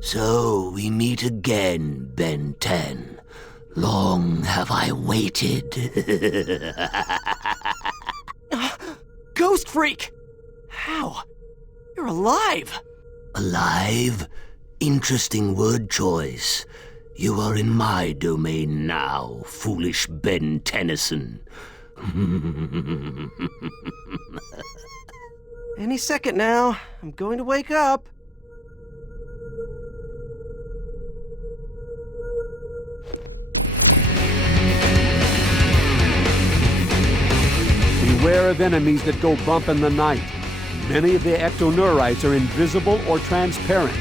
So we meet again, Ben 10. Long have I waited. Ghost Freak! How? You're alive! Alive? Interesting word choice. You are in my domain now, foolish Ben Tennyson. Any second now. I'm going to wake up. Beware of enemies that go bump in the night. Many of the ectoneurites are invisible or transparent.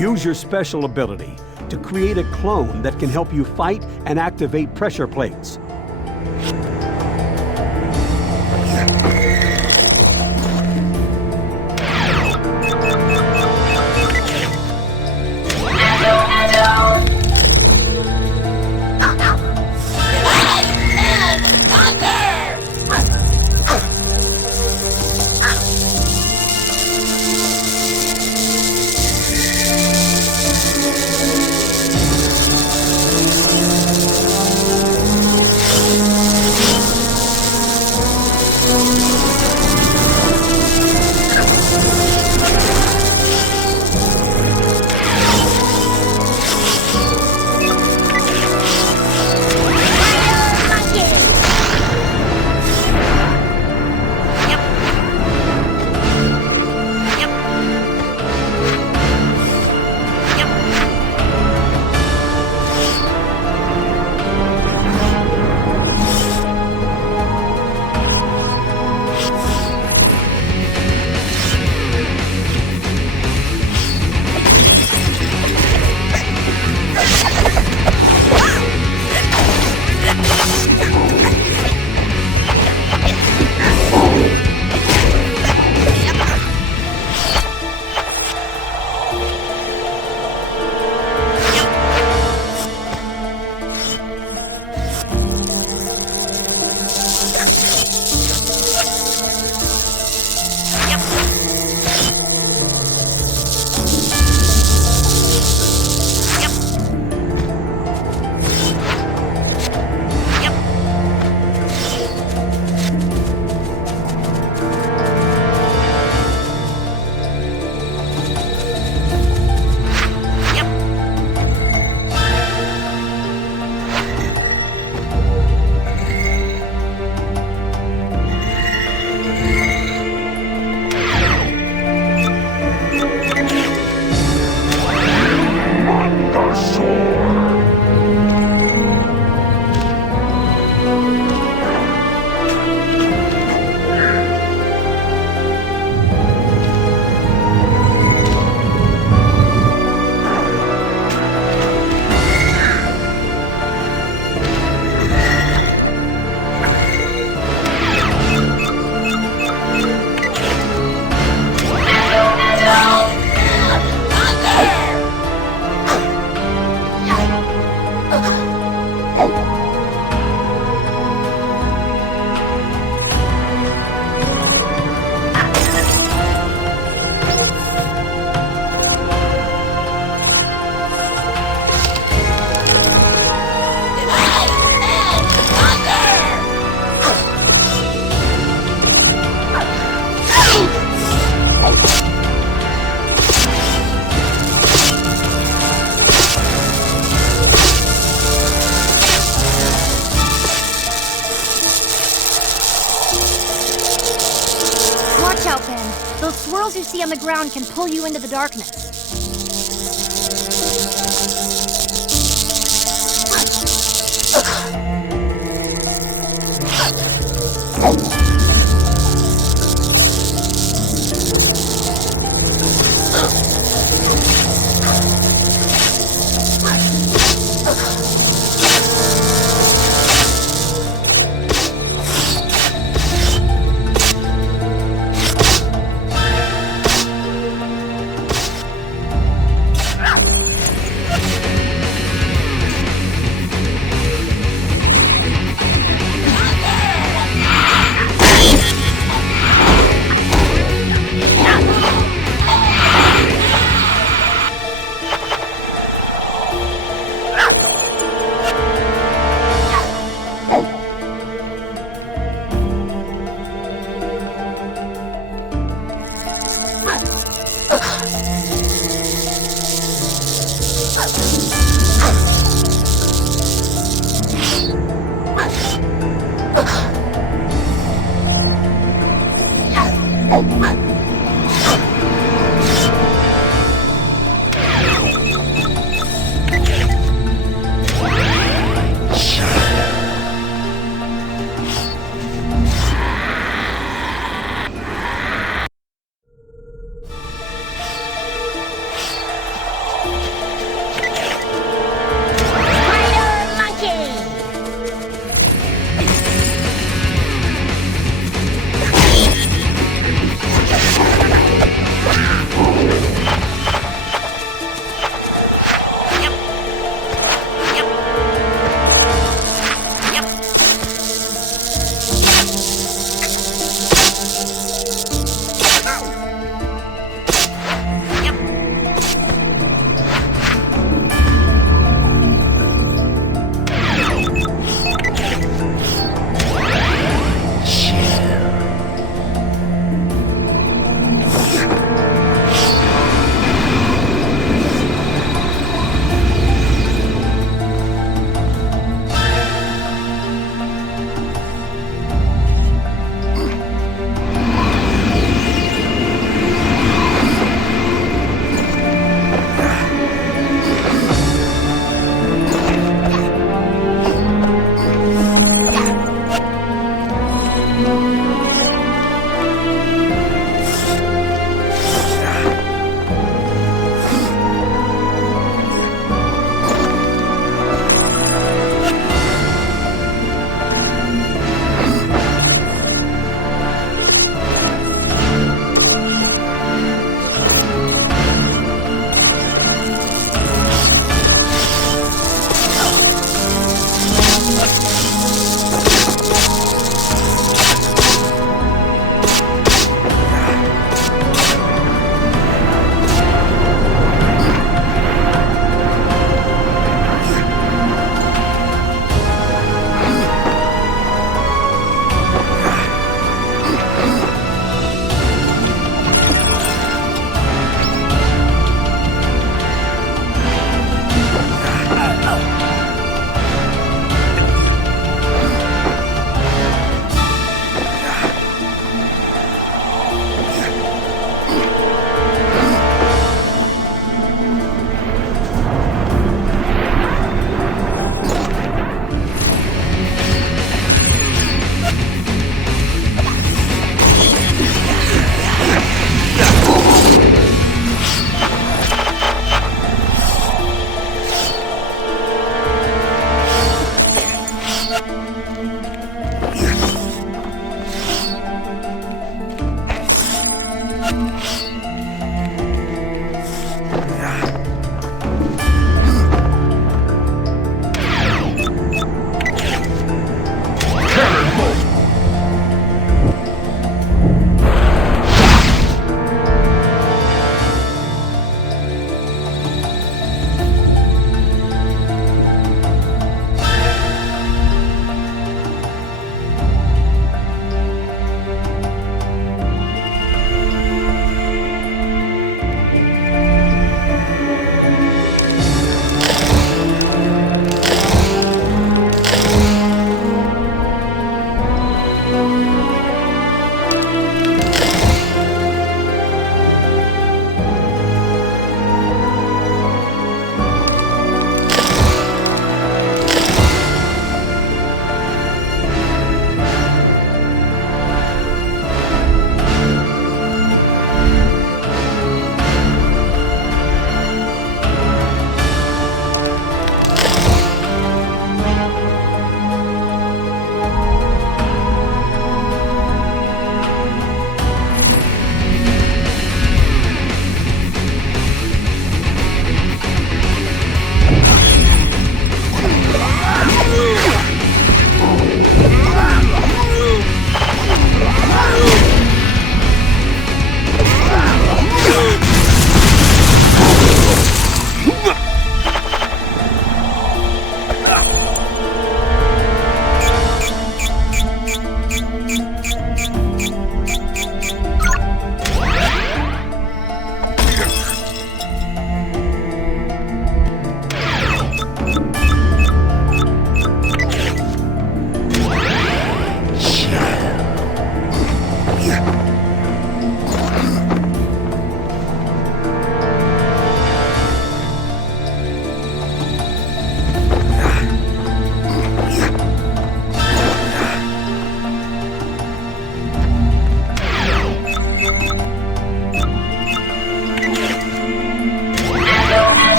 Use your special ability to create a clone that can help you fight and activate pressure plates. you see on the ground can pull you into the darkness.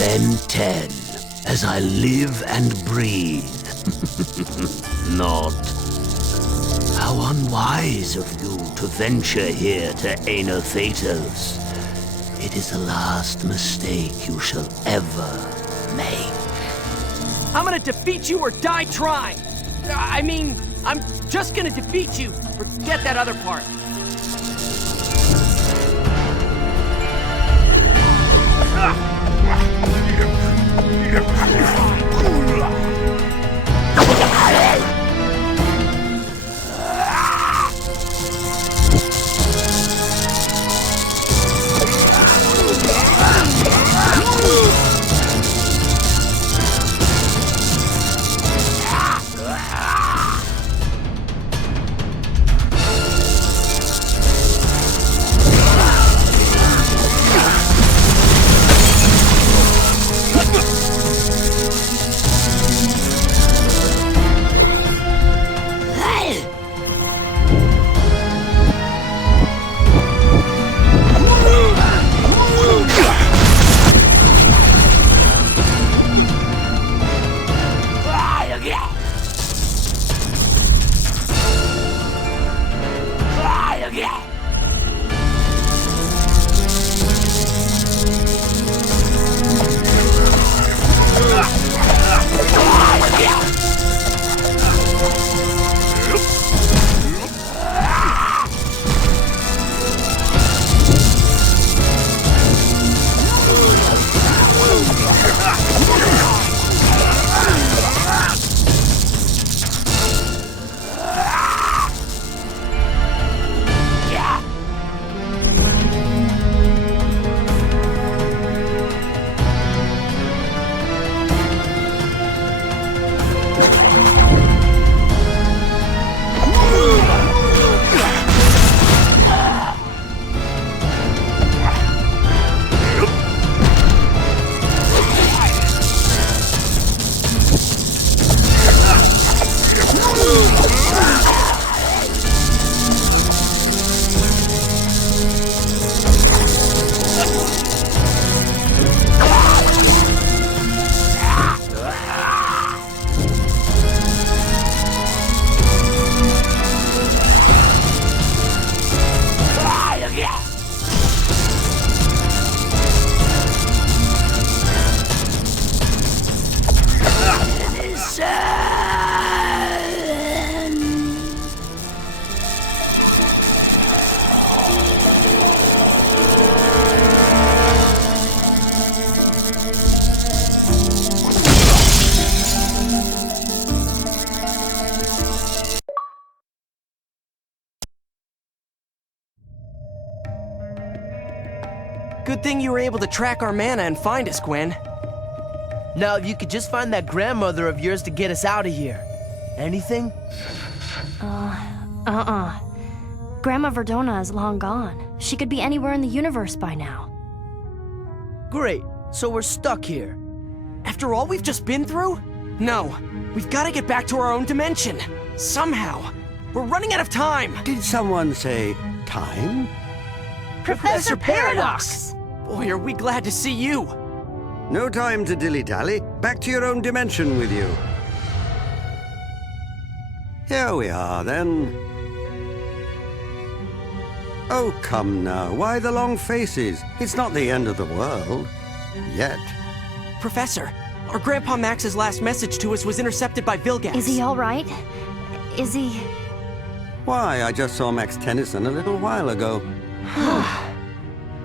Ben 10, as I live and breathe. Not. How unwise of you to venture here to Aenothetos. It is the last mistake you shall ever make. I'm gonna defeat you or die trying. I mean, I'm just gonna defeat you. Forget that other part. Good thing you were able to track our mana and find us, Gwen. Now, if you could just find that grandmother of yours to get us out of here. Anything? Grandma Verdona is long gone. She could be anywhere in the universe by now. Great. So we're stuck here. After all we've just been through? No, we've got to get back to our own dimension. Somehow. We're running out of time. Did someone say time? Professor Paradox! Boy, are we glad to see you. No time to dilly-dally. Back to your own dimension with you. Here we are, then. Oh, come now. Why the long faces? It's not the end of the world. Yet. Professor, our Grandpa Max's last message to us was intercepted by Vilgax. Is he all right? Is he... Why, I just saw Max Tennyson a little while ago.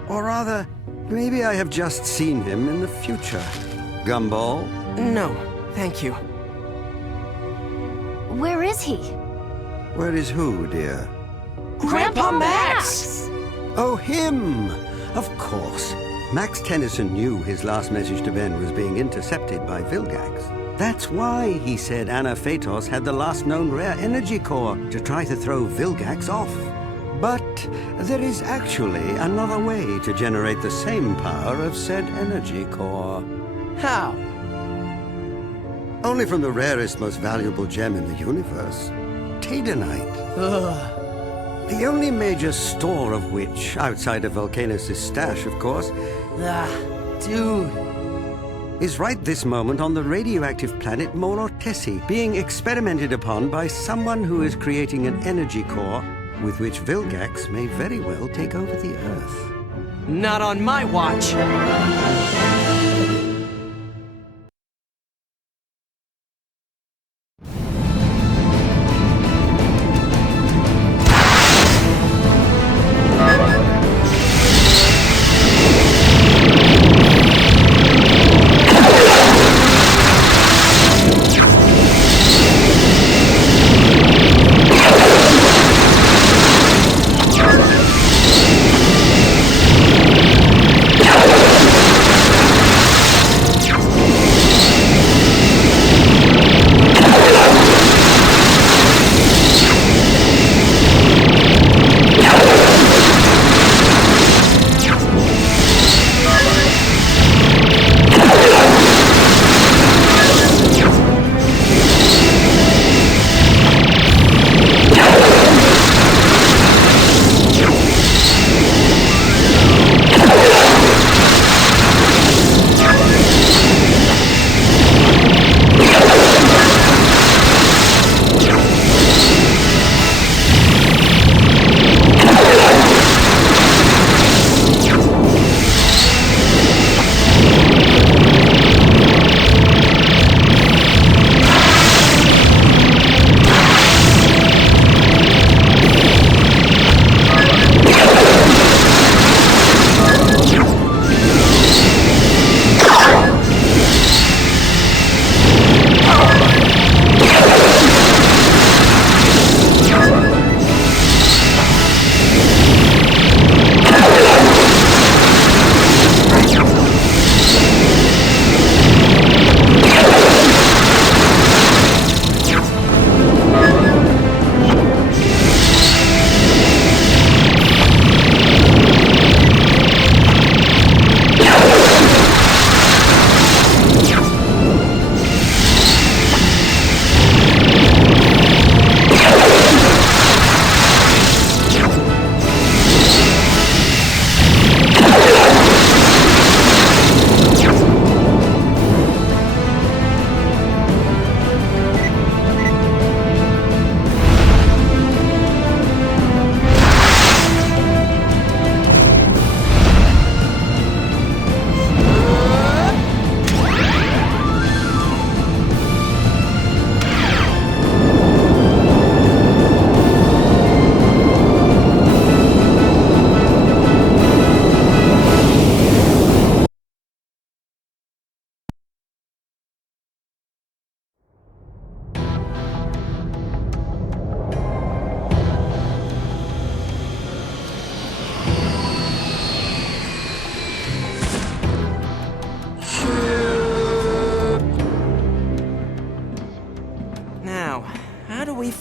Or rather, maybe I have just seen him in the future. Gumball? No, thank you. Where is he? Where is who, dear? Grandpa Max! Oh, him! Of course. Max Tennyson knew his last message to Ben was being intercepted by Vilgax. That's why he said Anna Phaetos had the last known rare energy core to try to throw Vilgax off. But there is actually another way to generate the same power of said energy core. How? Only from the rarest, most valuable gem in the universe, Tadenite. Ugh. The only major store of which, outside of Volcanus' stash, of course, Dude. is right this moment on the radioactive planet Morotesi, being experimented upon by someone who is creating an energy core with which Vilgax may very well take over the Earth. Not on my watch.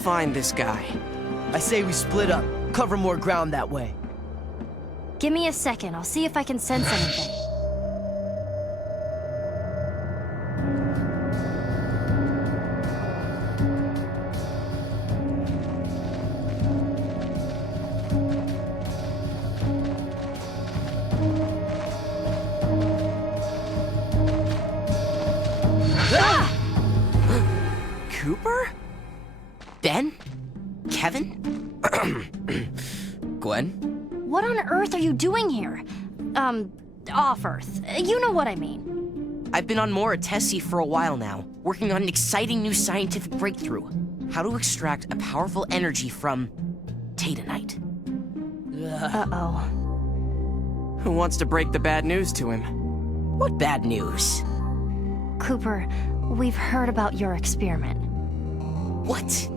find this guy? I say we split up, cover more ground that way. Give me a second, I'll see if I can sense anything. Cooper? Ben? Kevin? Gwen? What on earth are you doing here? Off Earth. You know what I mean. I've been on Mora Tessie for a while now, working on an exciting new scientific breakthrough. How to extract a powerful energy from Tatanite. Uh-oh. Who wants to break the bad news to him? What bad news? Cooper, we've heard about your experiment. What?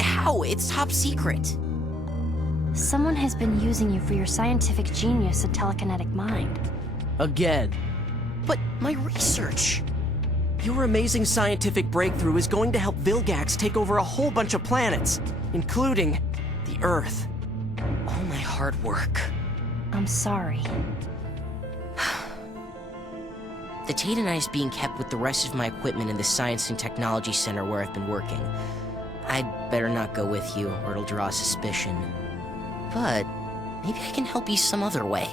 How? It's top secret. Someone has been using you for your scientific genius and telekinetic mind. Again. But my research... Your amazing scientific breakthrough is going to help Vilgax take over a whole bunch of planets, including the Earth. All my hard work. I'm sorry. The Tatanite is being kept with the rest of my equipment in the Science and Technology Center where I've been working. I'd better not go with you, or it'll draw suspicion. But maybe I can help you some other way.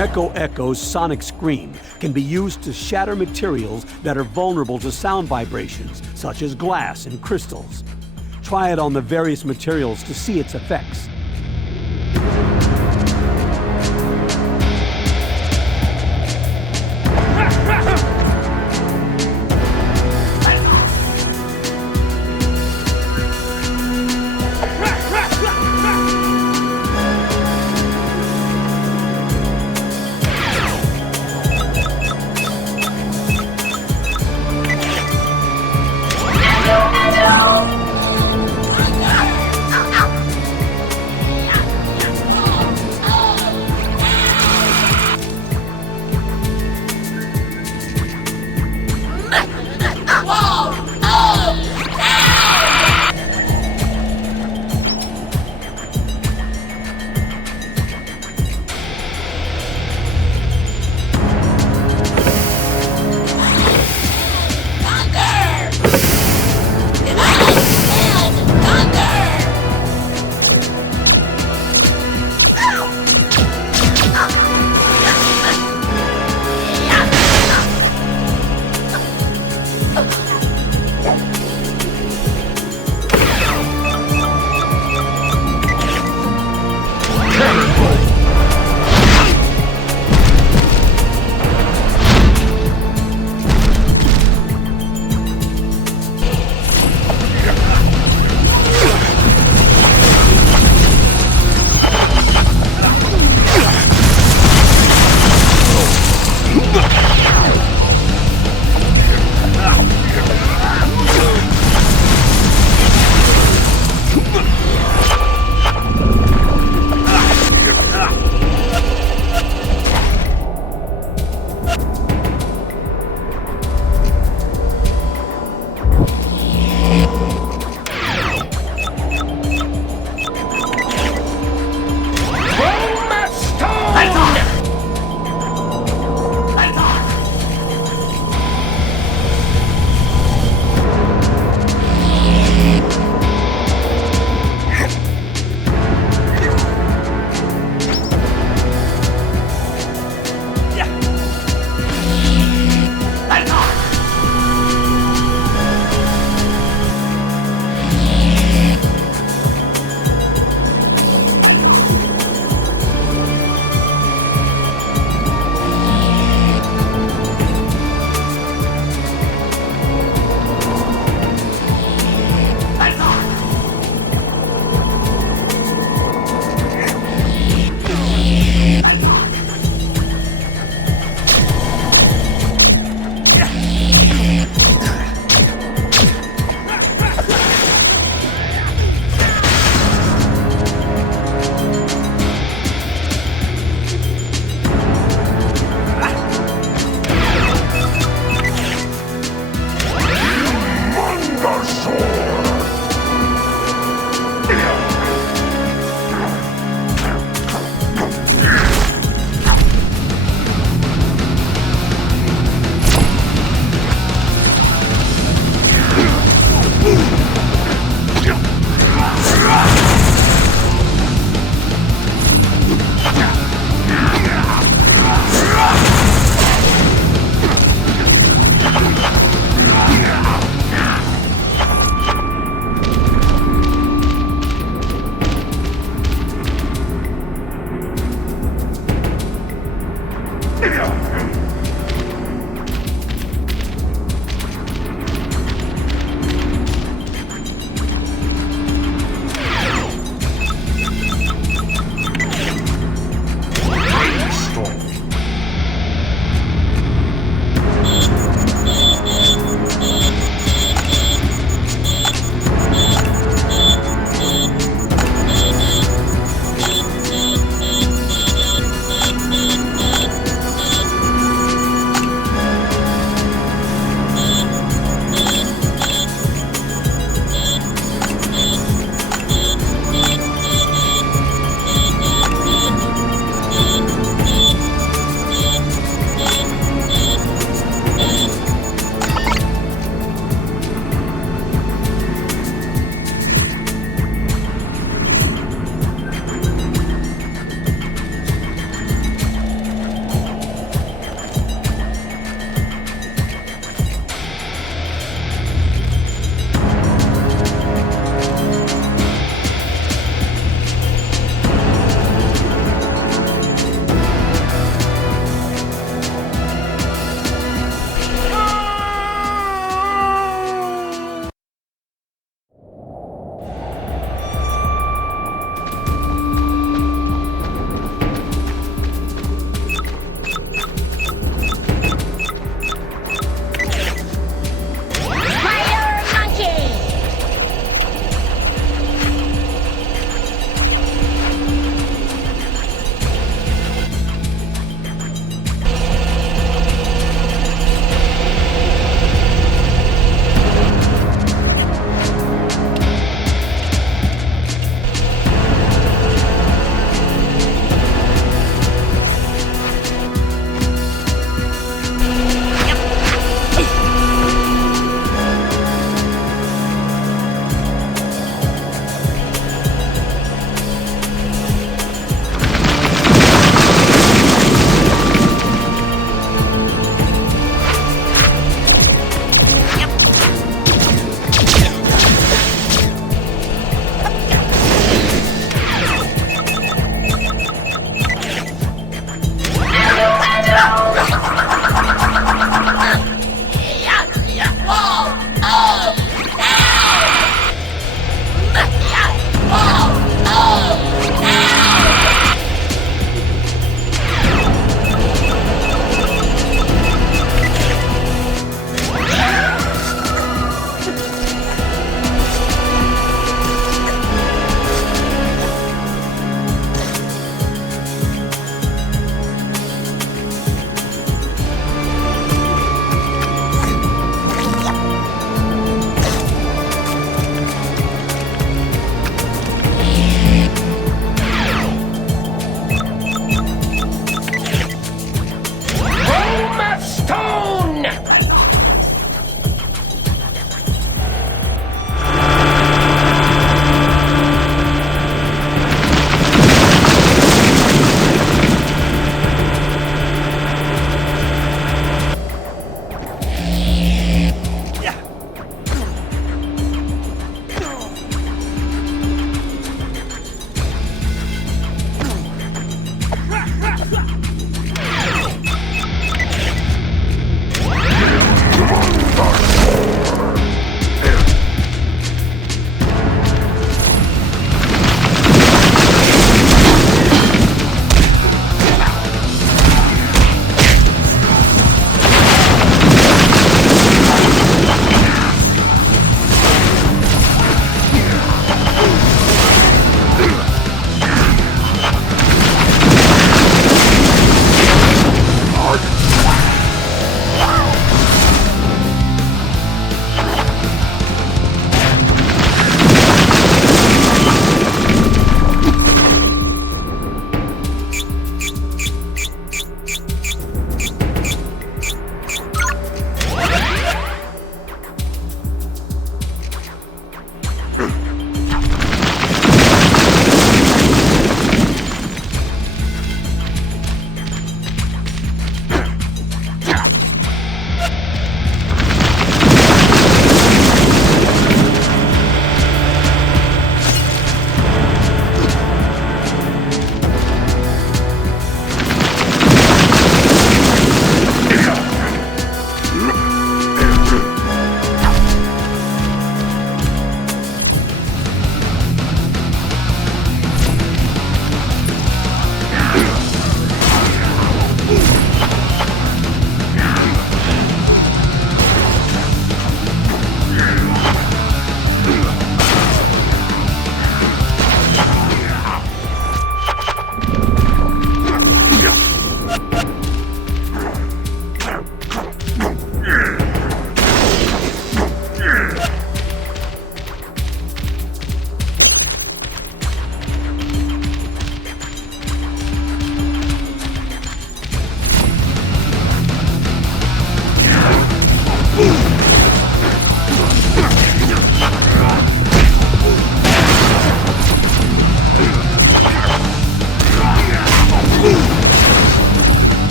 Echo Echo's sonic scream can be used to shatter materials that are vulnerable to sound vibrations, such as glass and crystals. Try it on the various materials to see its effects.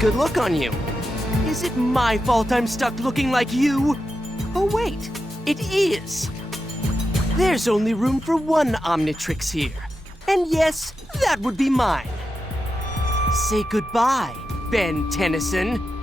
good look on you. Is it my fault I'm stuck looking like you? Oh wait, it is. There's only room for one Omnitrix here. And yes, that would be mine. Say goodbye, Ben Tennyson.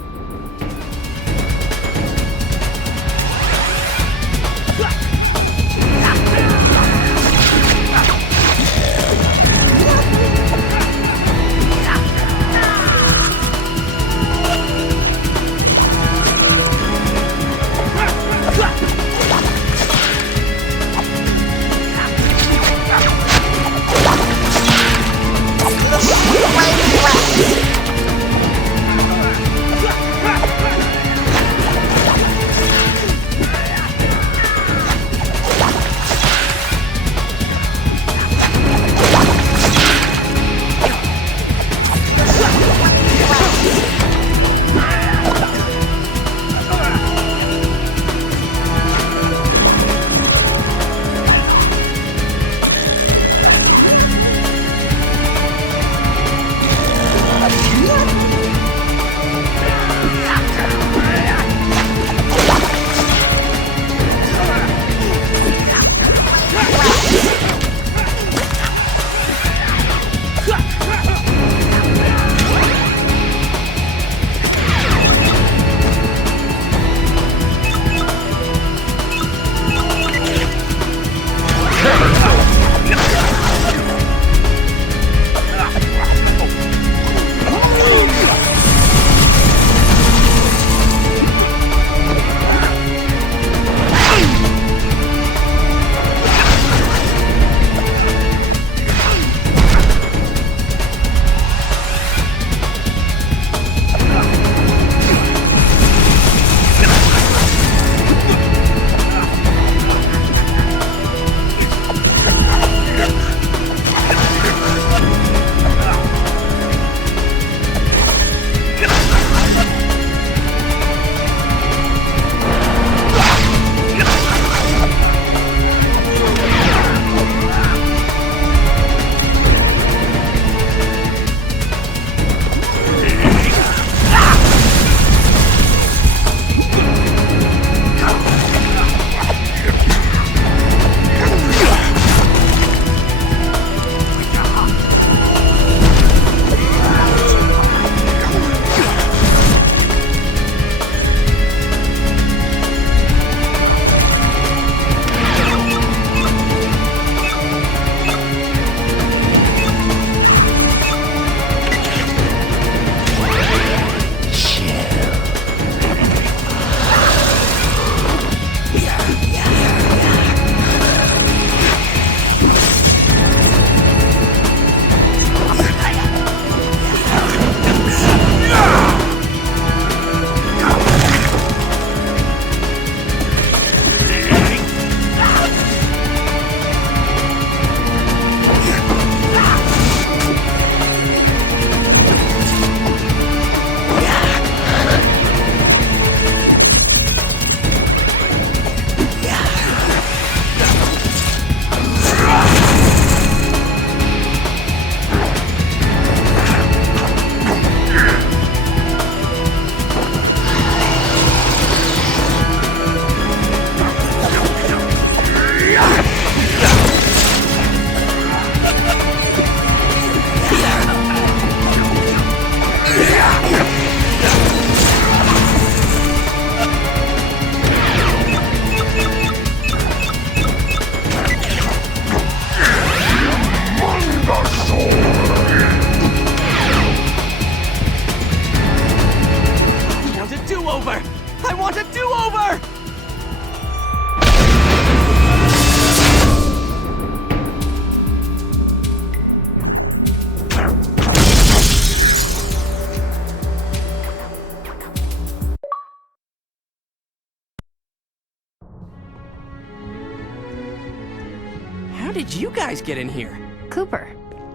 did you guys get in here? Cooper.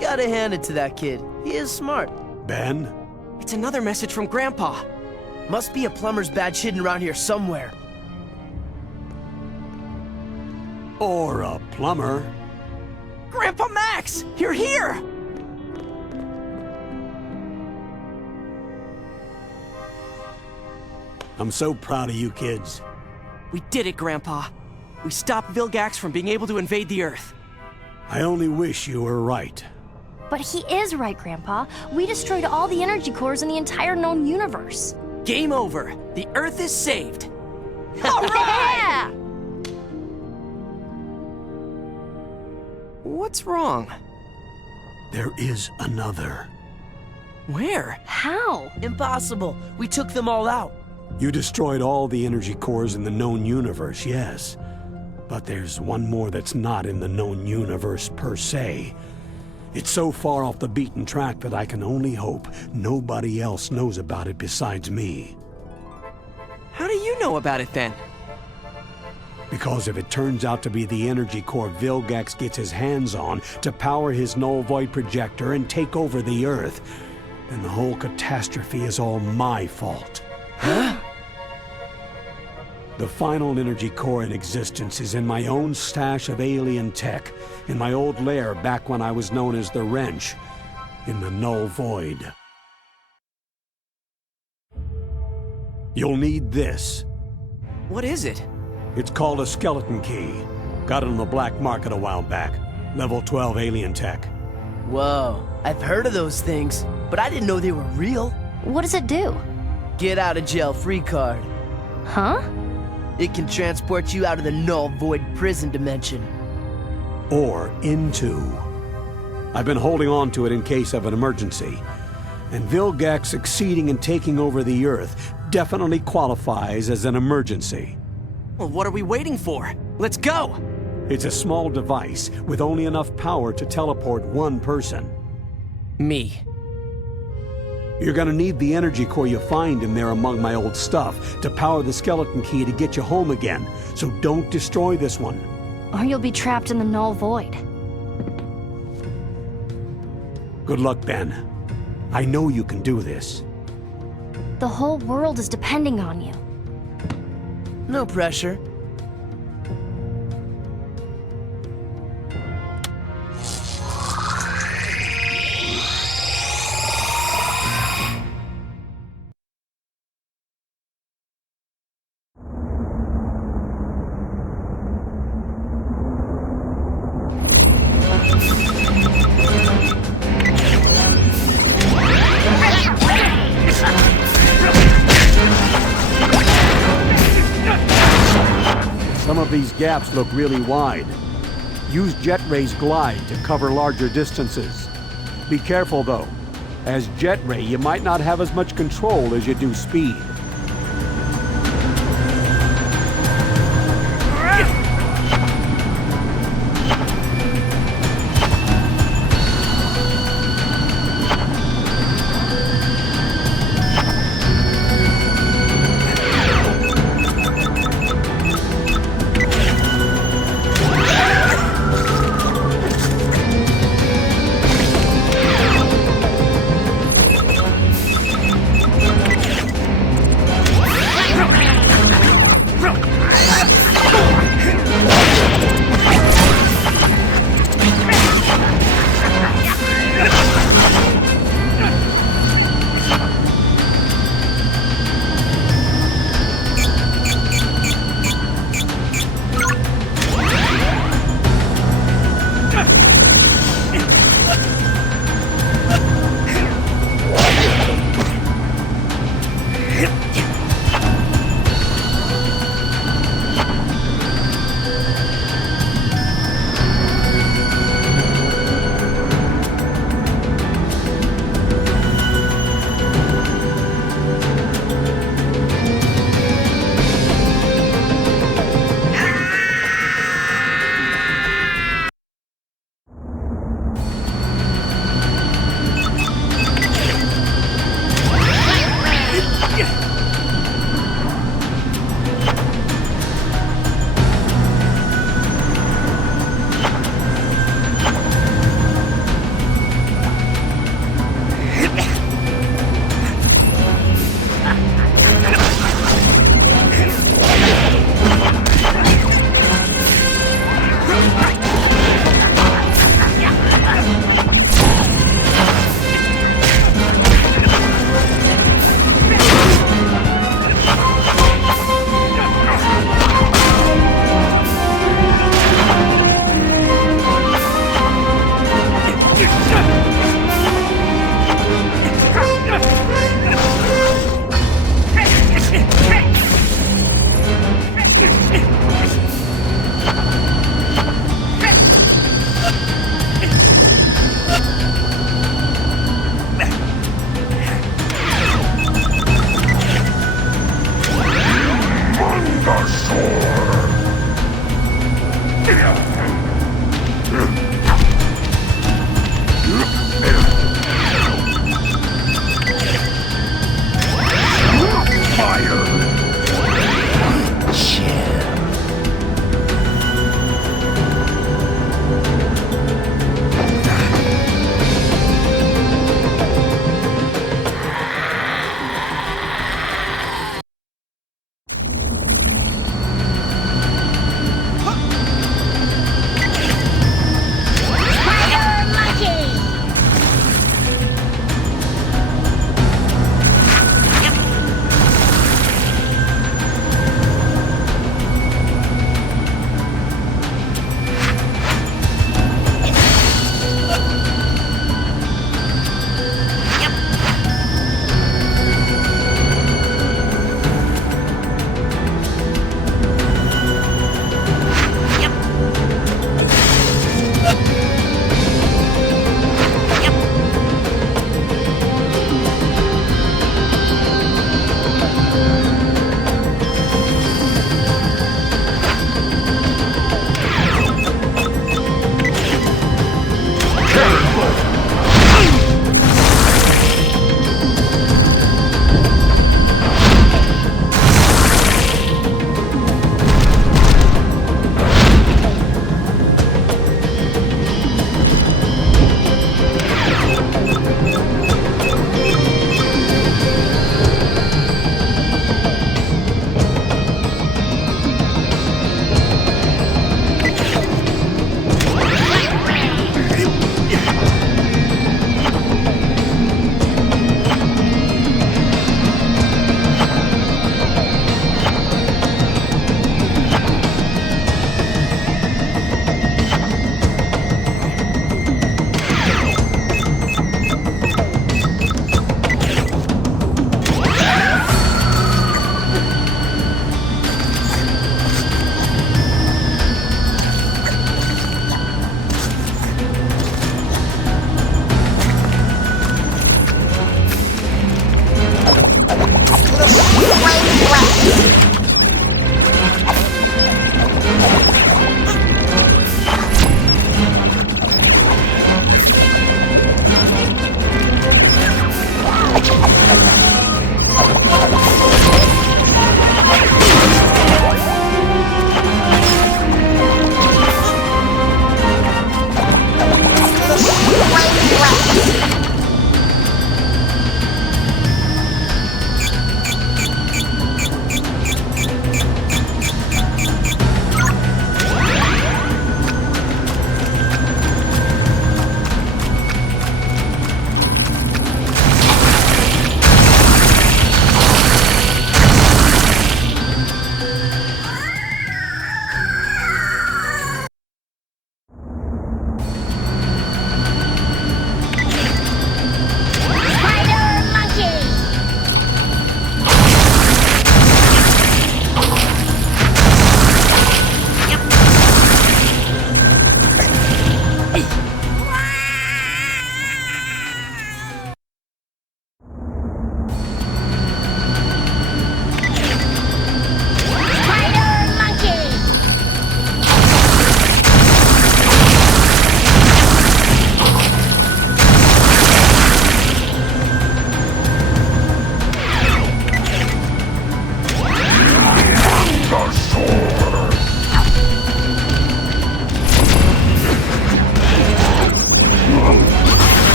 Gotta hand it to that kid. He is smart. Ben? It's another message from Grandpa. Must be a plumber's badge hidden around here somewhere. Or a plumber. Grandpa Max! You're here! I'm so proud of you kids. We did it, Grandpa. We stopped Vilgax from being able to invade the Earth. I only wish you were right. But he is right, Grandpa. We destroyed all the energy cores in the entire known universe. Game over. The Earth is saved. Yeah! What's wrong? There is another. Where? How? Impossible. We took them all out. You destroyed all the energy cores in the known universe, yes. But there's one more that's not in the known universe per se. It's so far off the beaten track that I can only hope nobody else knows about it besides me. How do you know about it then? Because if it turns out to be the energy core Vilgax gets his hands on to power his null void projector and take over the Earth, then the whole catastrophe is all my fault. Huh? The final energy core in existence is in my own stash of alien tech, in my old lair back when I was known as the Wrench, in the null void. You'll need this. What is it? It's called a skeleton key. Got it on the black market a while back. Level 12 alien tech. Whoa, I've heard of those things, but I didn't know they were real. What does it do? Get out of jail free card. Huh? It can transport you out of the null void prison dimension. Or into. I've been holding on to it in case of an emergency. And Vilgax succeeding in taking over the Earth definitely qualifies as an emergency. Well, what are we waiting for? Let's go! It's a small device with only enough power to teleport one person. Me. You're gonna need the energy core you find in there among my old stuff to power the skeleton key to get you home again, so don't destroy this one. Or you'll be trapped in the null void. Good luck, Ben. I know you can do this. The whole world is depending on you. No pressure. Some of these gaps look really wide. Use Jet Ray's glide to cover larger distances. Be careful though. As Jet Ray, you might not have as much control as you do speed.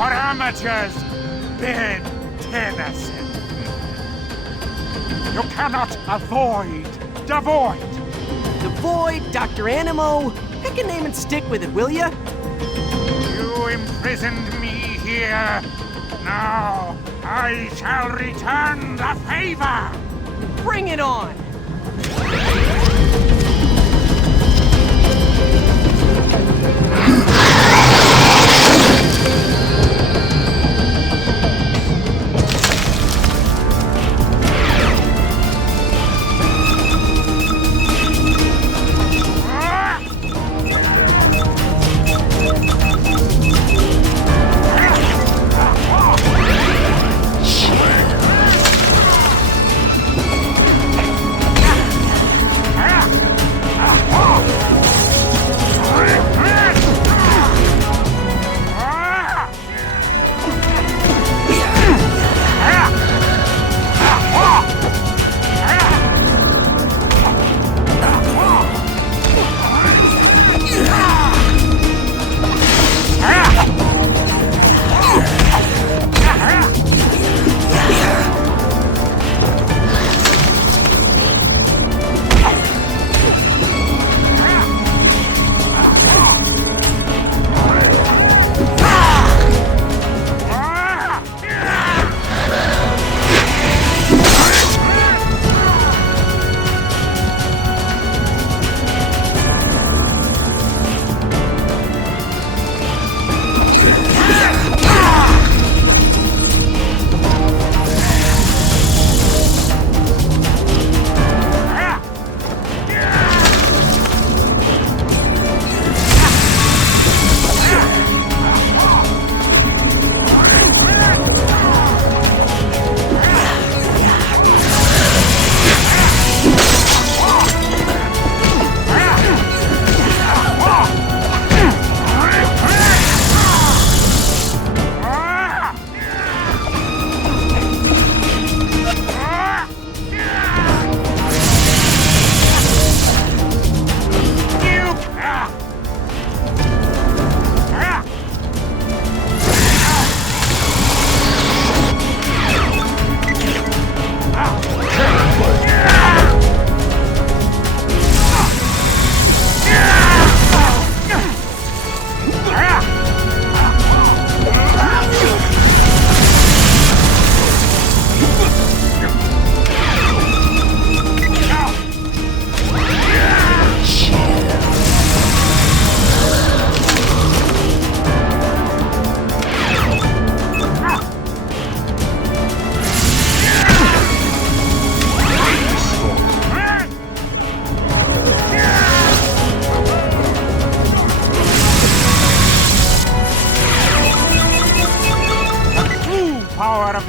for amateurs, Ben Tennyson. You cannot avoid the void. The Void, Dr. Animo. Pick a name and stick with it, will ya? You imprisoned me here. Now I shall return the favor. Bring it on!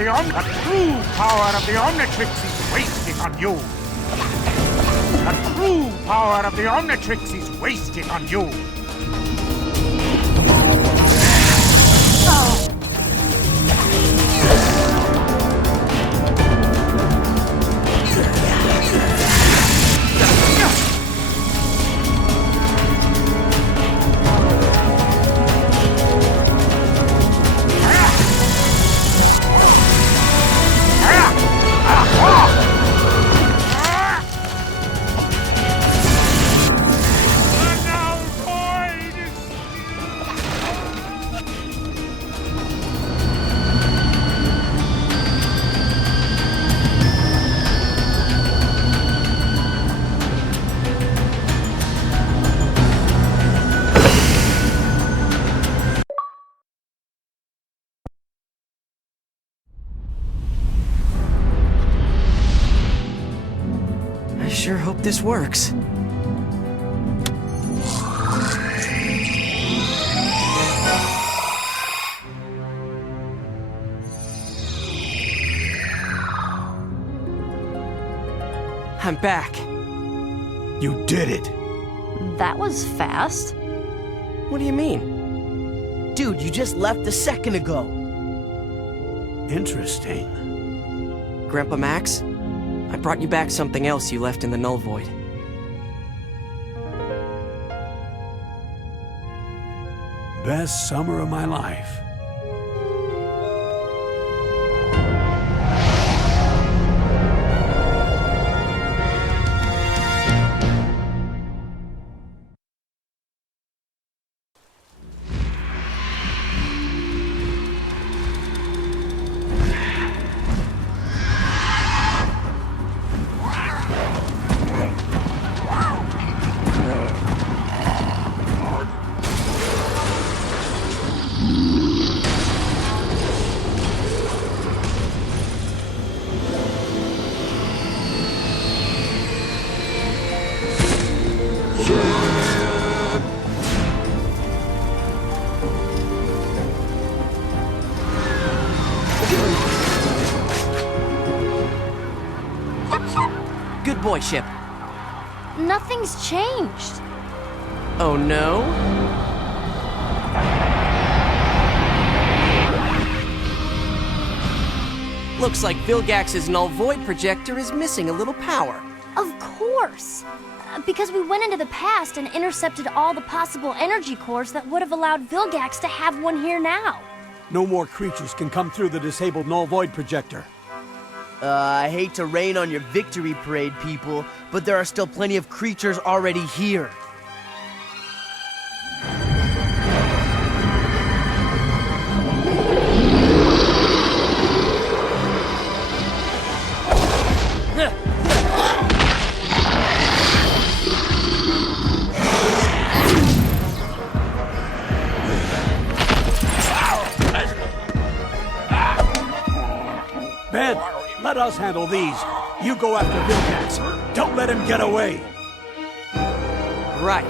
The true power of the Omnitrix is wasting on you. The true power of the Omnitrix is wasting on you. I sure hope this works. I'm back. You did it! That was fast. What do you mean? Dude, you just left a second ago. Interesting. Grandpa Max? I brought you back something else you left in the Null Void. Best summer of my life. toy ship. Nothing's changed. Oh no? Looks like Vilgax's null void projector is missing a little power. Of course. Because we went into the past and intercepted all the possible energy cores that would have allowed Vilgax to have one here now. No more creatures can come through the disabled null void projector. I hate to rain on your victory parade, people, but there are still plenty of creatures already here. Ben, let us handle these. You go after Vilgax. Don't let him get away. Right.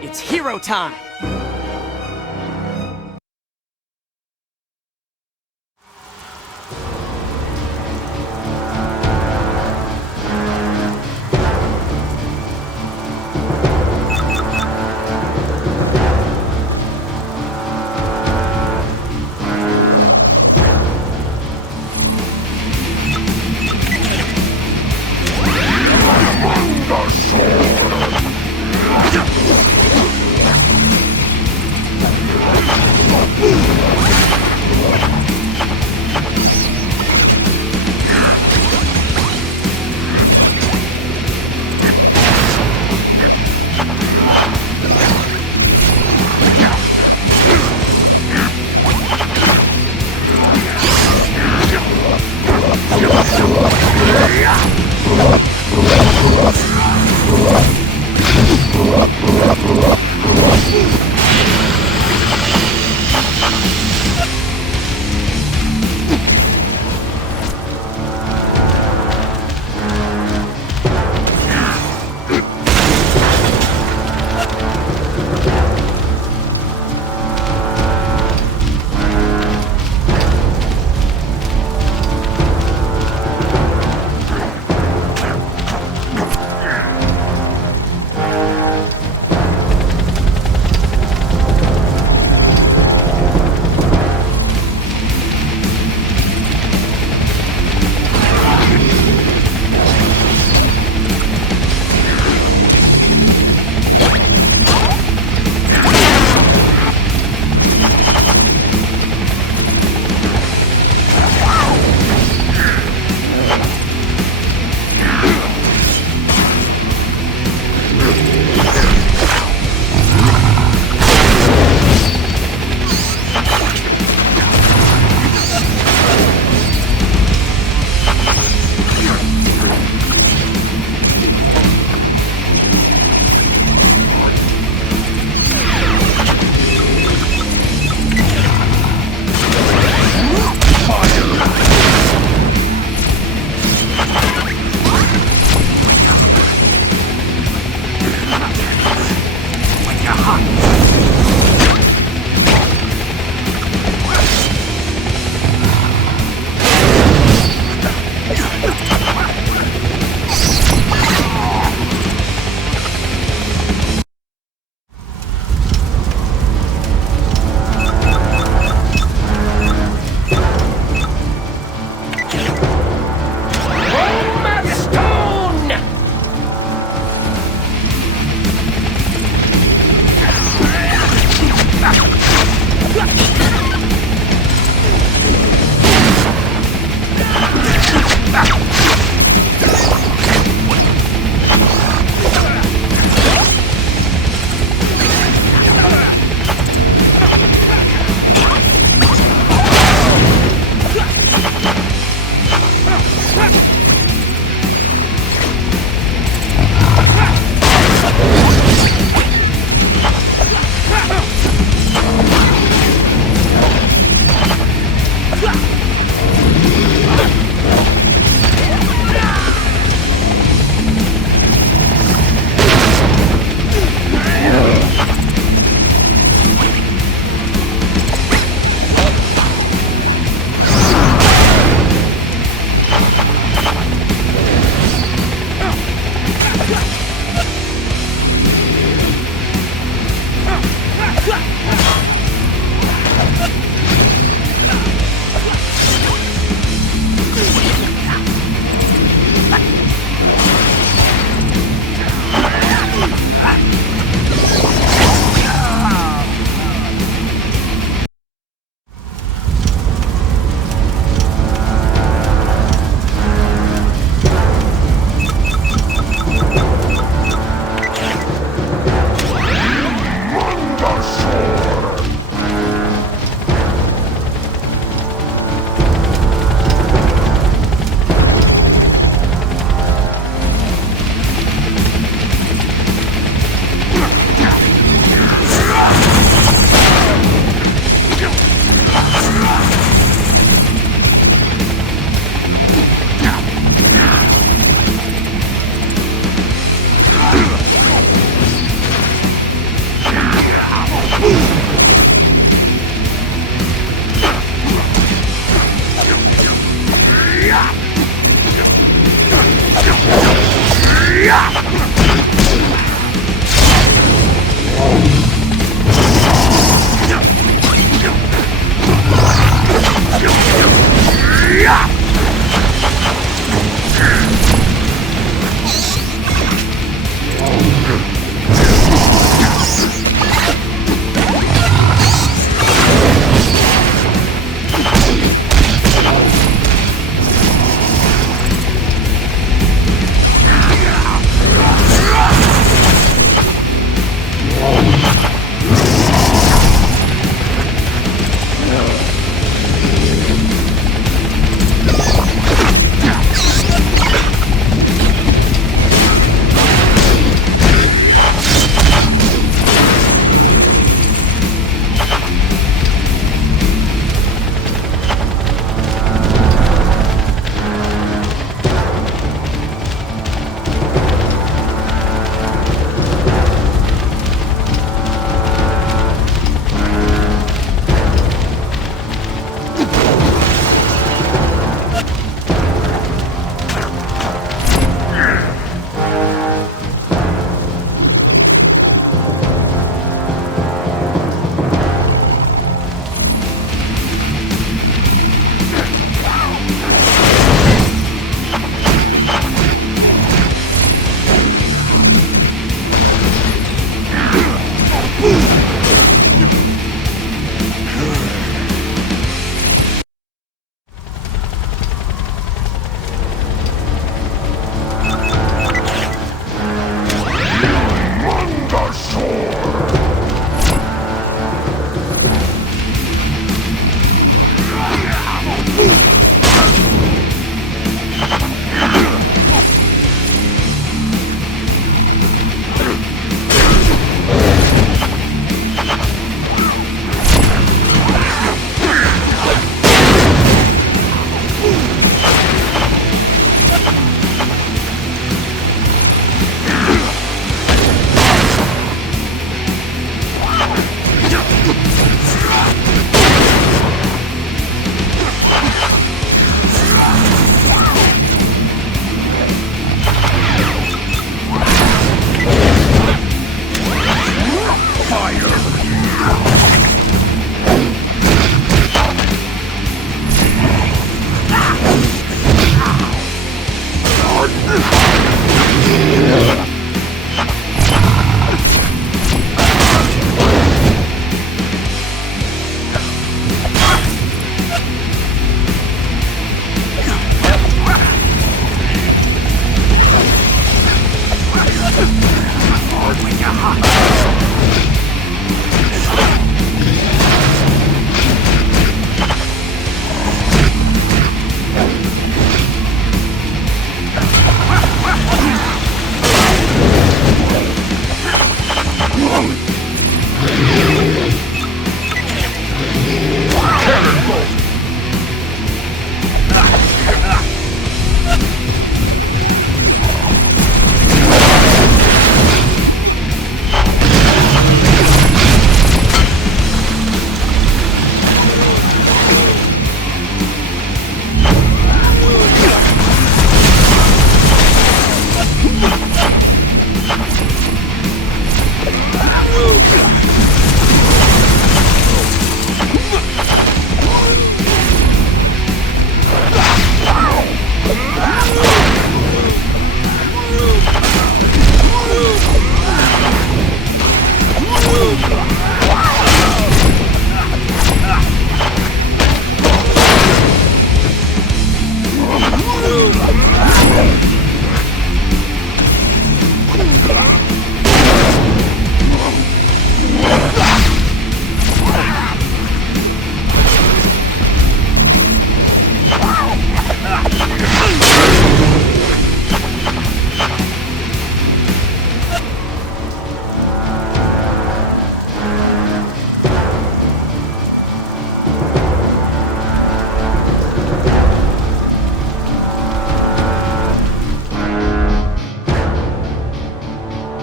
It's hero time!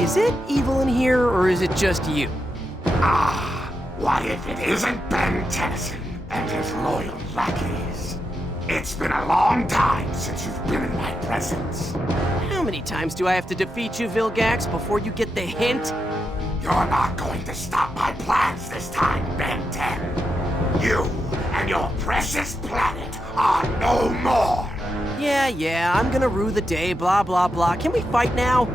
Is it evil in here, or is it just you? Why, if it isn't Ben Tennyson and his loyal lackeys. It's been a long time since you've been in my presence. How many times do I have to defeat you, Vilgax, before you get the hint? You're not going to stop my plans this time, Ben 10. You and your precious planet are no more. Yeah, I'm gonna rue the day, blah, blah, blah. Can we fight now?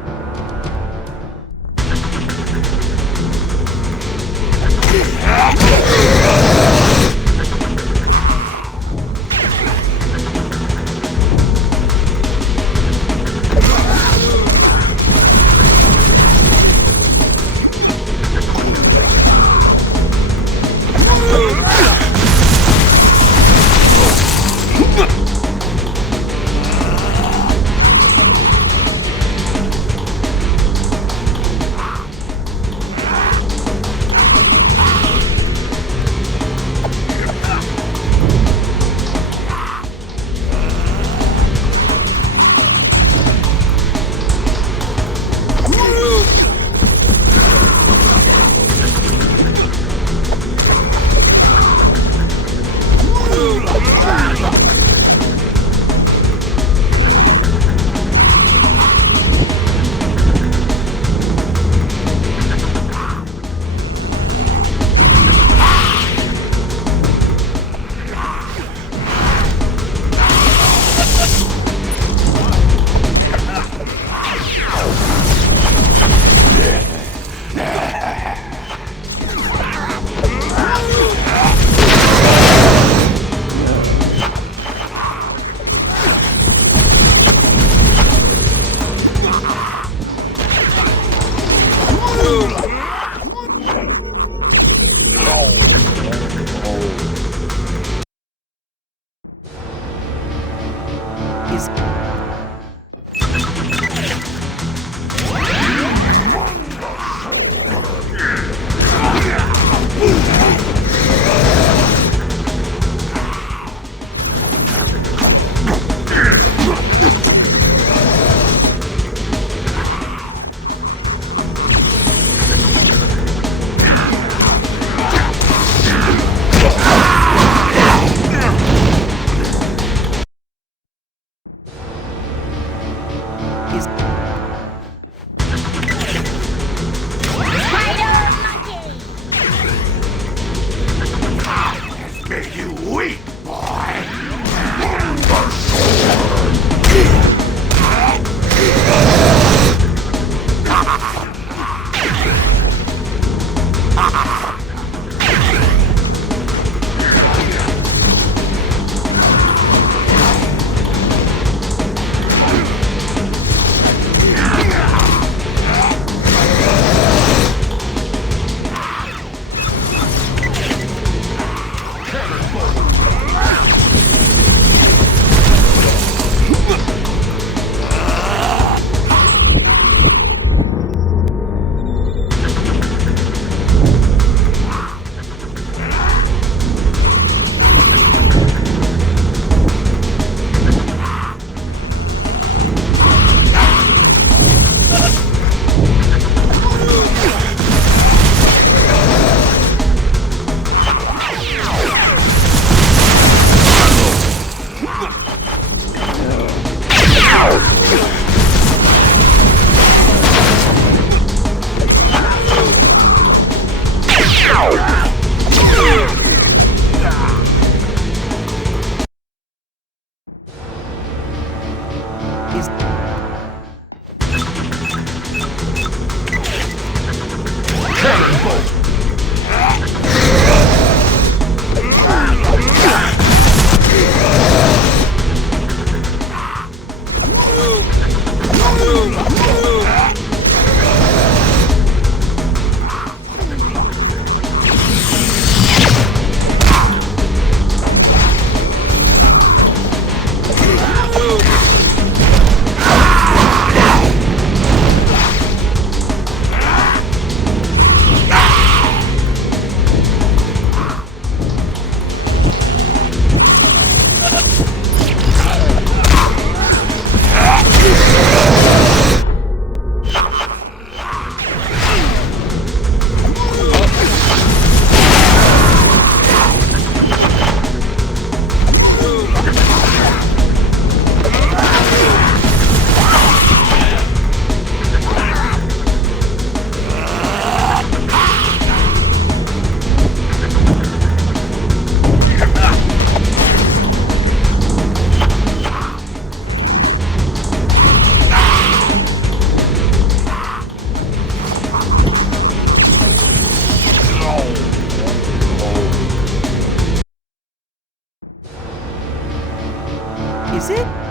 Is it?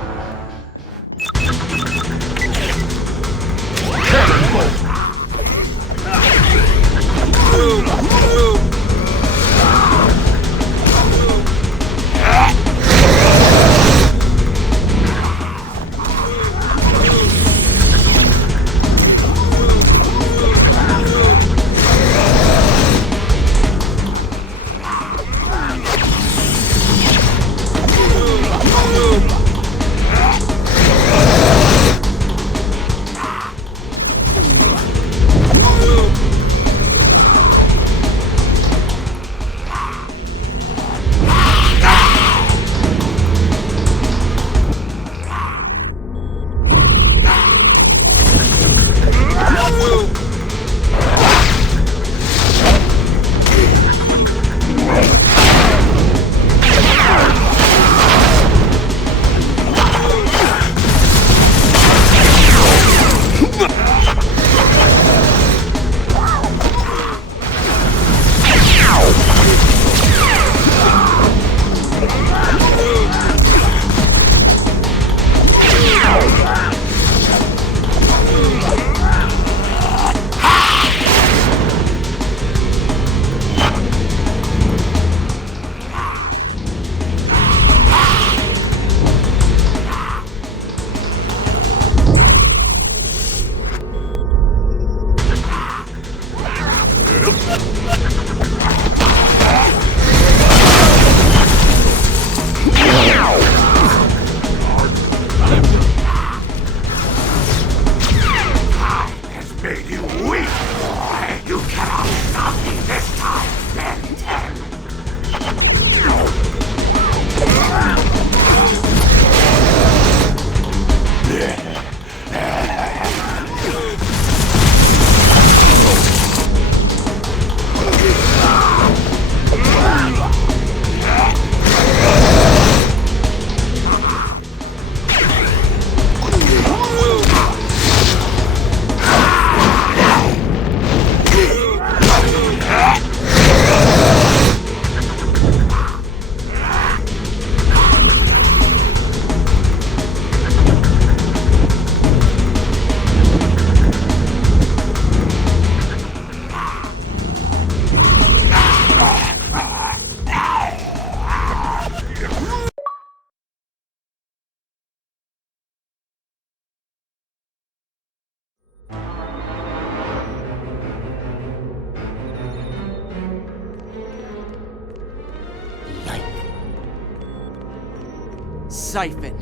Siphon,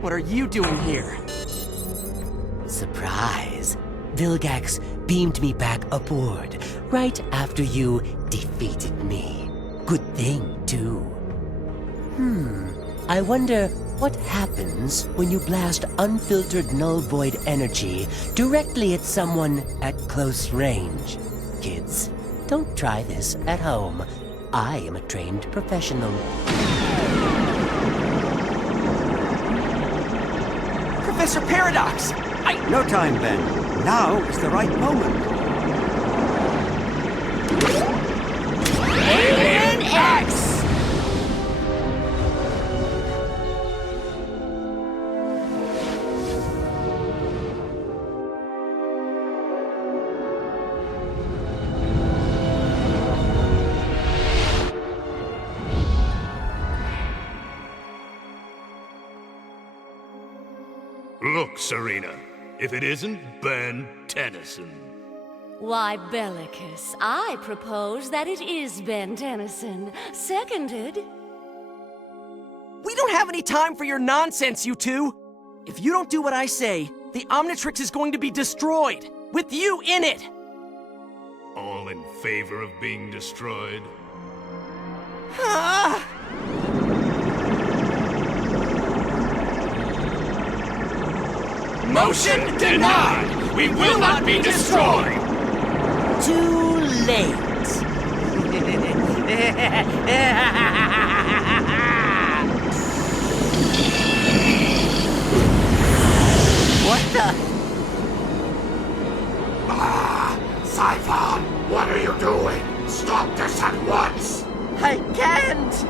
what are you doing here? Surprise! Vilgax beamed me back aboard right after you defeated me. Good thing, too. I wonder what happens when you blast unfiltered null void energy directly at someone at close range. Kids, don't try this at home. I am a trained professional. Professor Paradox! No time, Ben. Now is the right moment. Serena. If it isn't Ben Tennyson. Why, Bellicus, I propose that it is Ben Tennyson. Seconded. We don't have any time for your nonsense, you two! If you don't do what I say, the Omnitrix is going to be destroyed, with you in it! All in favor of being destroyed? Ah! Motion denied! We will not be destroyed! Too late. What the? Siphon, what are you doing? Stop this at once! I can't.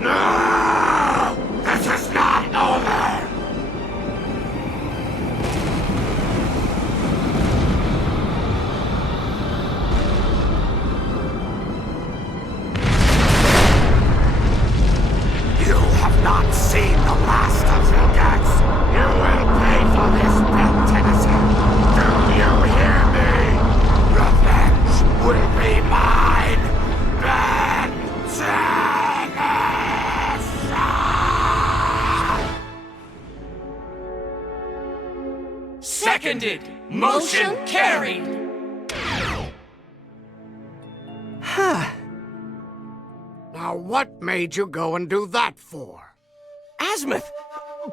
No! This is not over! You have not seen the last of Vilgax. You will pay for this, Ben Tennyson. Do you hear me? Revenge will be mine, Ben Tennyson! Seconded! Motion carried! Now what made you go and do that for? Azimuth!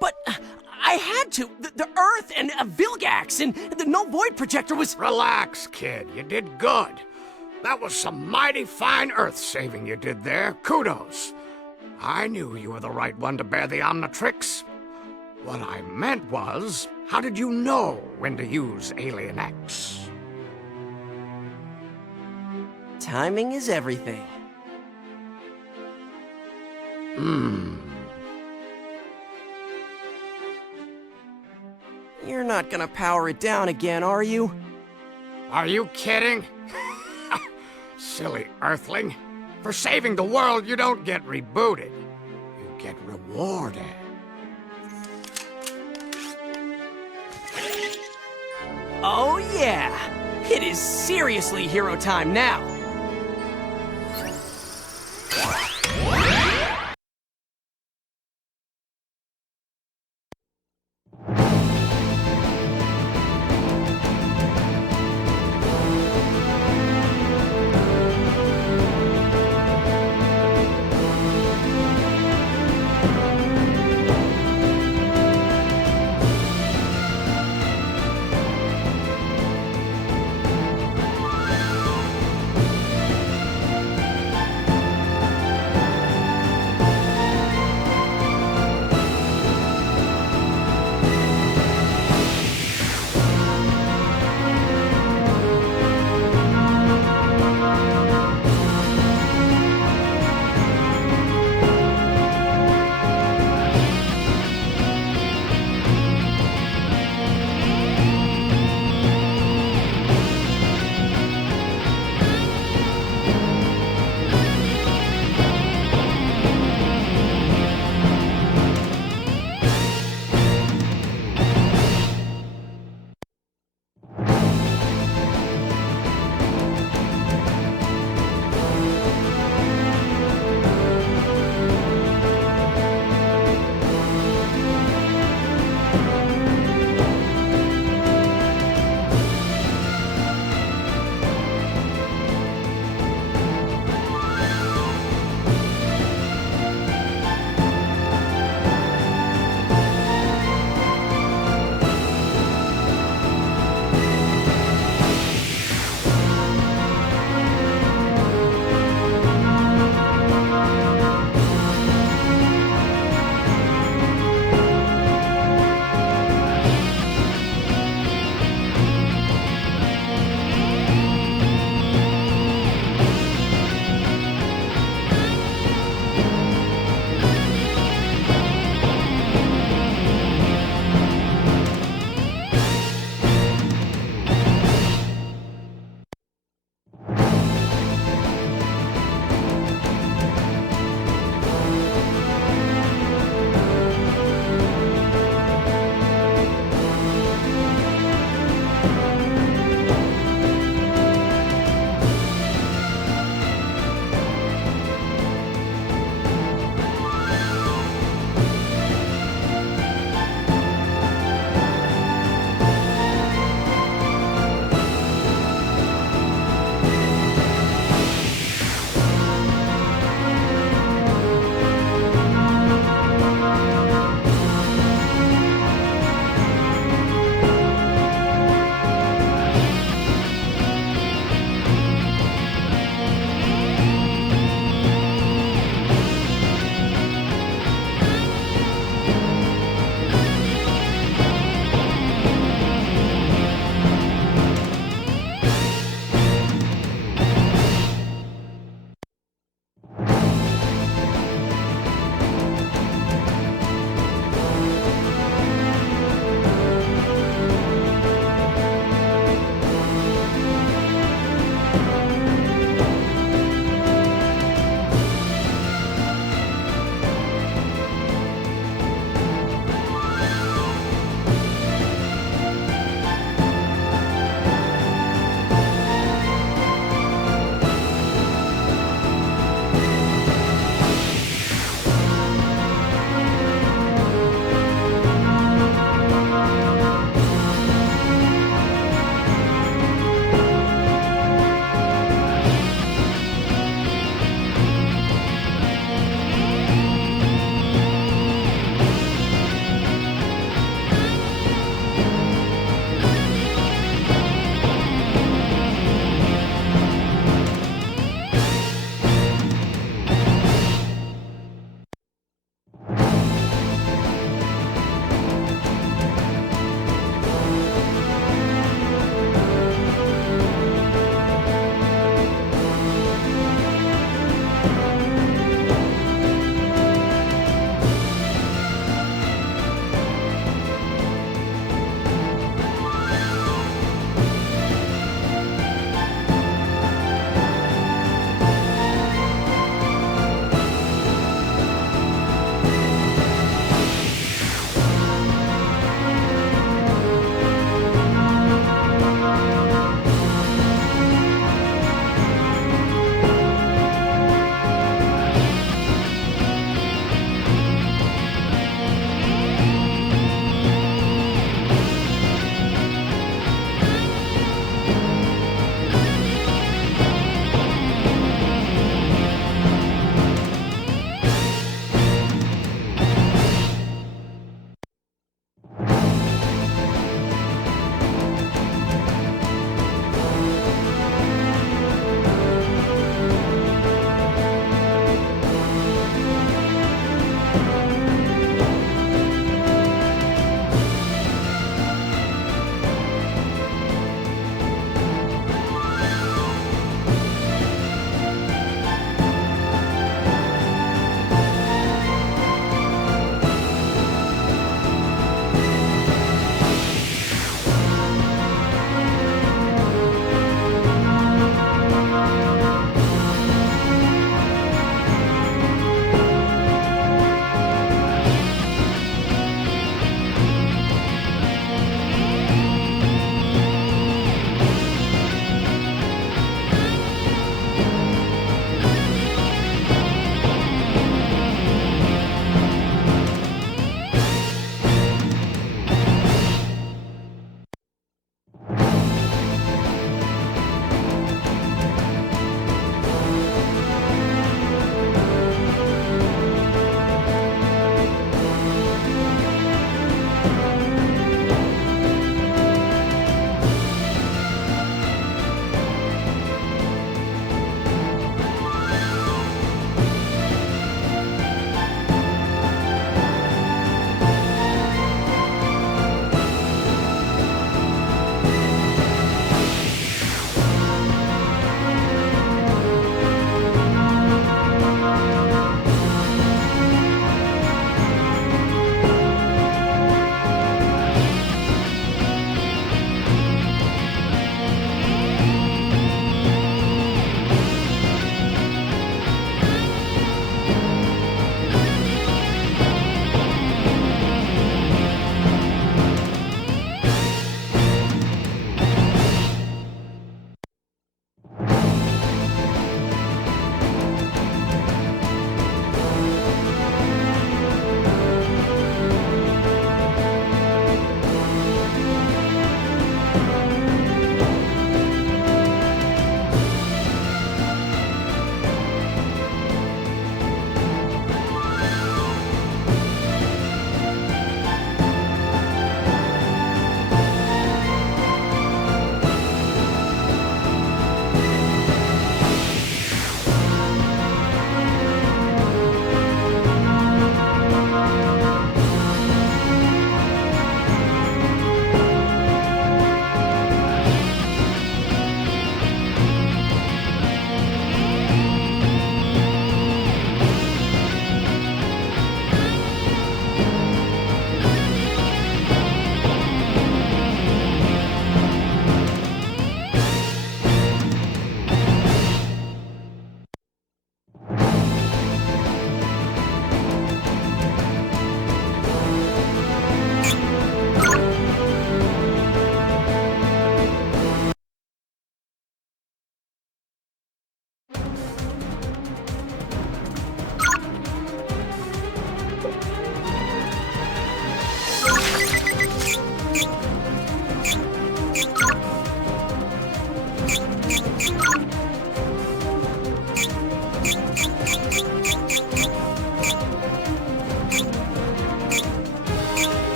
But I had to. The Earth and Vilgax and the null void projector was. Relax, kid. You did good. That was some mighty fine Earth saving you did there. Kudos. I knew you were the right one to bear the Omnitrix. What I meant was, how did you know when to use Alien X? Timing is everything. You're not gonna power it down again, are you? Are you kidding? Silly Earthling. For saving the world, you don't get rebooted. You get rewarded. Oh yeah! It is seriously hero time now!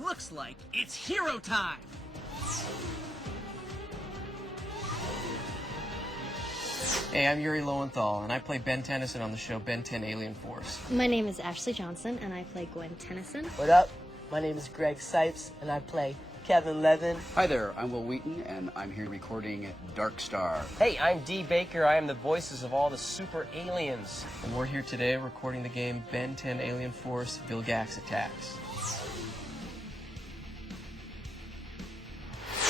Looks like it's hero time! Hey, I'm Yuri Lowenthal, and I play Ben Tennyson on the show Ben 10 Alien Force. My name is Ashley Johnson, and I play Gwen Tennyson. What up? My name is Greg Sipes, and I play Kevin Levin. Hi there, I'm Will Wheaton, and I'm here recording Dark Star. Hey, I'm Dee Baker. I am the voices of all the super aliens. And we're here today recording the game Ben 10 Alien Force Vilgax Attacks.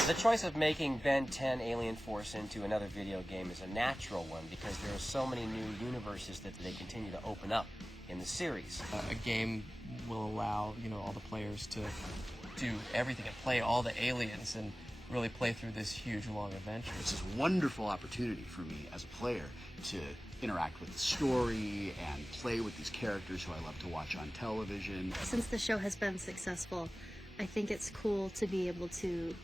The choice of making Ben 10 Alien Force into another video game is a natural one because there are so many new universes that they continue to open up in the series. A game will allow, all the players to do everything and play all the aliens and really play through this huge, long adventure. It's this wonderful opportunity for me as a player to interact with the story and play with these characters who I love to watch on television. Since the show has been successful, I think it's cool to be able to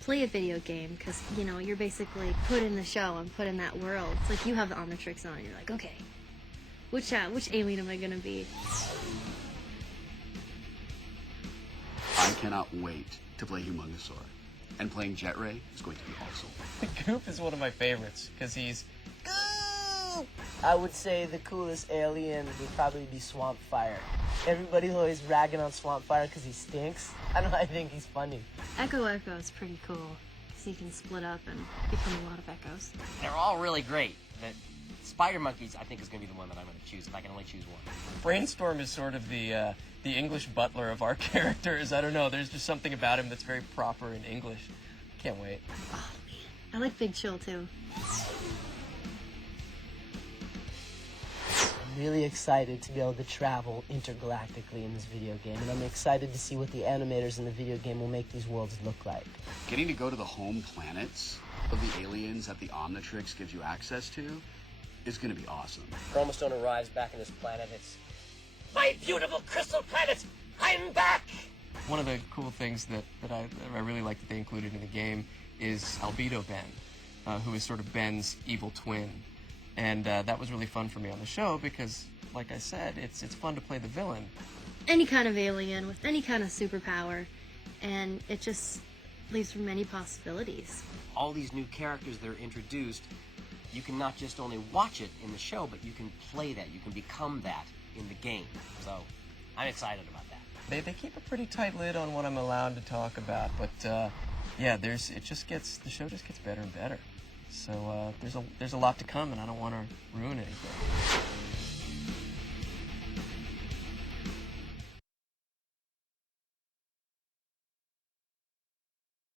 play a video game because, you're basically put in the show and put in that world. It's like you have the Omnitrix on and you're like, okay, which alien am I going to be? I cannot wait to play Humongosaur. And playing Jet Ray is going to be awesome. Goop is one of my favorites because he's Goop! I would say the coolest alien would probably be Swamp Fire. Everybody's always ragging on Swamp Fire because he stinks. I don't know, I think he's funny. Echo is pretty cool because he can split up and become a lot of echoes. They're all really great. The Spider Monkeys, I think, is going to be the one that I'm going to choose if I can only choose one. Brainstorm is sort of the English butler of our characters. I don't know, there's just something about him that's very proper in English. Can't wait. Oh, man. I like Big Chill, too. I'm really excited to be able to travel intergalactically in this video game, and I'm excited to see what the animators in the video game will make these worlds look like. Getting to go to the home planets of the aliens that the Omnitrix gives you access to is going to be awesome. Chromostone arrives back on this planet. It's my beautiful crystal planet! I'm back! One of the cool things that I really like that they included in the game is Albedo Ben, who is sort of Ben's evil twin. And that was really fun for me on the show because, like I said, it's fun to play the villain. Any kind of alien with any kind of superpower, and it just leaves for many possibilities. All these new characters that are introduced, you can not just only watch it in the show, but you can play that, you can become that in the game. So, I'm excited about that. They keep a pretty tight lid on what I'm allowed to talk about, but yeah, the show just gets better and better. So there's a lot to come, and I don't want to ruin anything.